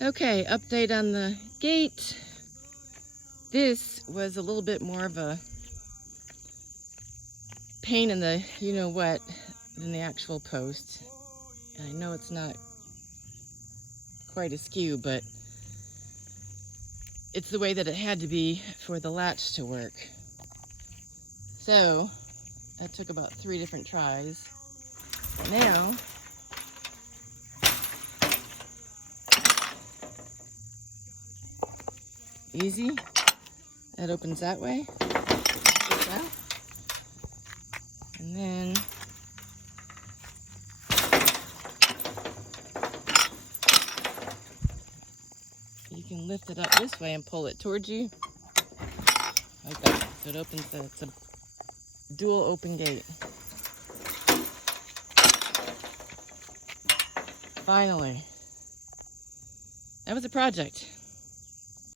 Okay, update on the gate. This was a little bit more of a pain in the you-know-what than the actual post. And I know it's not quite askew, but it's the way that it had to be for the latch to work. So that took about 3 different tries. Now, easy. That opens that way. Like that. And then you can lift it up this way and pull it towards you. Like that. So it opens it's a dual open gate. Finally. That was a project.